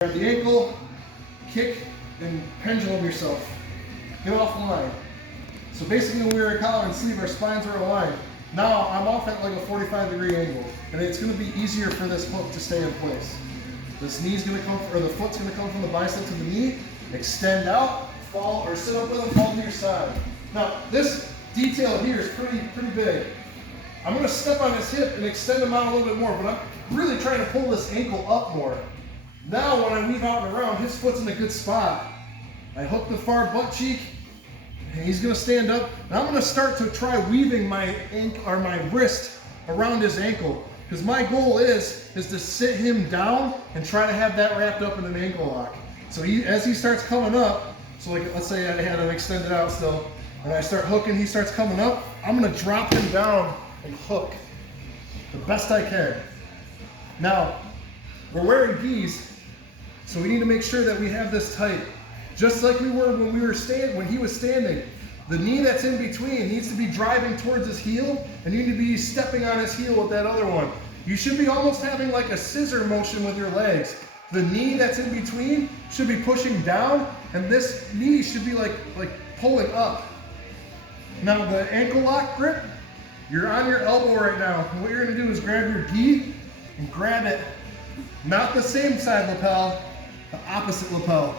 Grab the ankle, kick, and pendulum yourself. Get off the line. So basically when we were in collar and sleeve, our spines are aligned. Now I'm off at like a 45-degree angle, and it's going to be easier for this hook to stay in place. This knee's going to come, or the foot's going to come from the bicep to the knee, extend out, fall, or sit up with them, fall to your side. Now this detail here is pretty big. I'm going to step on his hip and extend him out a little bit more, but I'm really trying to pull this ankle up more. Now when I weave out and around, his foot's in a good spot. I hook the far butt cheek, and he's going to stand up. And I'm going to start to try weaving my wrist around his ankle, because my goal is to sit him down and try to have that wrapped up in an ankle lock. So as he starts coming up, so like let's say I had him extended out still, and I start hooking, he starts coming up, I'm going to drop him down and hook the best I can. Now, we're wearing gis, so we need to make sure that we have this tight. Just like we were when he was standing. The knee that's in between needs to be driving towards his heel, and you need to be stepping on his heel with that other one. You should be almost having like a scissor motion with your legs. The knee that's in between should be pushing down, and this knee should be like pulling up. Now the ankle lock grip, you're on your elbow right now. And what you're gonna do is grab your gi and grab it, not the same side lapel, the opposite lapel.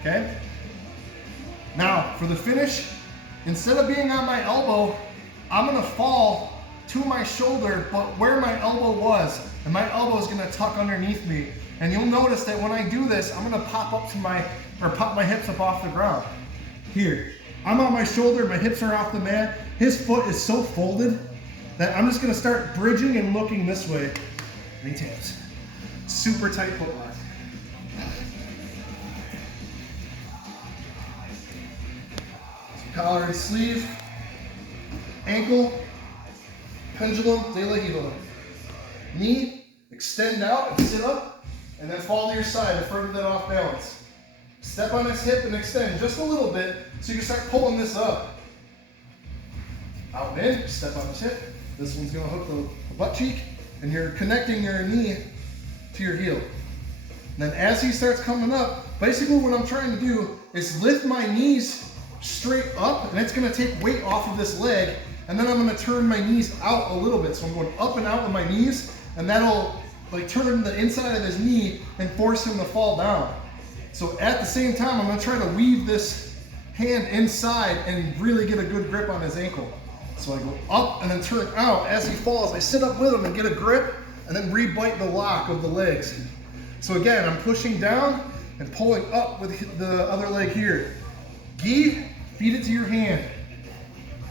Okay? Now, for the finish, instead of being on my elbow, I'm gonna fall to my shoulder, but where my elbow was, and my elbow is gonna tuck underneath me. And you'll notice that when I do this, I'm gonna pop my hips up off the ground. Here, I'm on my shoulder, my hips are off the mat. His foot is so folded that I'm just gonna start bridging and looking this way. 3 taps. Super tight foot lock. Collar and sleeve, ankle, pendulum, de lahiva. Knee, extend out and sit up, and then fall to your side to further that off balance. Step on his hip and extend just a little bit so you can start pulling this up. Out and in, step on his hip. This one's gonna hook the butt cheek, and you're connecting your knee to your heel. And then as he starts coming up, basically what I'm trying to do is lift my knees straight up, and it's gonna take weight off of this leg, and then I'm gonna turn my knees out a little bit. So I'm going up and out with my knees, and that'll like turn the inside of his knee and force him to fall down. So at the same time, I'm gonna try to weave this hand inside and really get a good grip on his ankle. So I go up and then turn out. As he falls, I sit up with him and get a grip, and then re-bite the lock of the legs. So again, I'm pushing down and pulling up with the other leg here. Gi, feed it to your hand.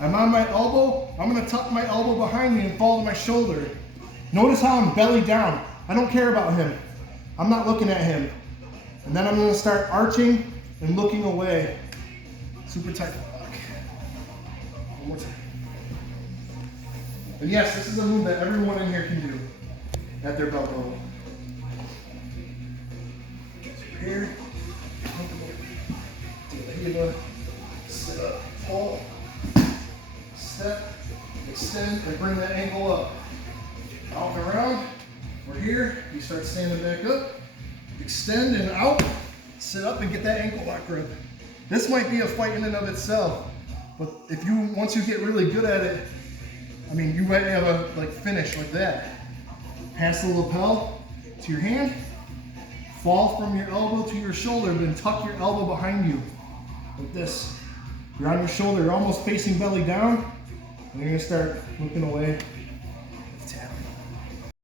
I'm on my elbow. I'm gonna tuck my elbow behind me and fall to my shoulder. Notice how I'm belly down. I don't care about him. I'm not looking at him. And then I'm gonna start arching and looking away. Super tight lock. One more time. And yes, this is a move that everyone in here can do at their belt level. Here. Sit up, pull, step, extend, and bring that ankle up. Out and around. We're here. You start standing back up, extend and out, sit up and get that ankle lock grip. This might be a fight in and of itself, but once you get really good at it, I mean, you might have a finish like that. Pass the lapel to your hand, fall from your elbow to your shoulder, then tuck your elbow behind you. Like this. You're on your shoulder, you're almost facing belly down, and you're gonna start looking away.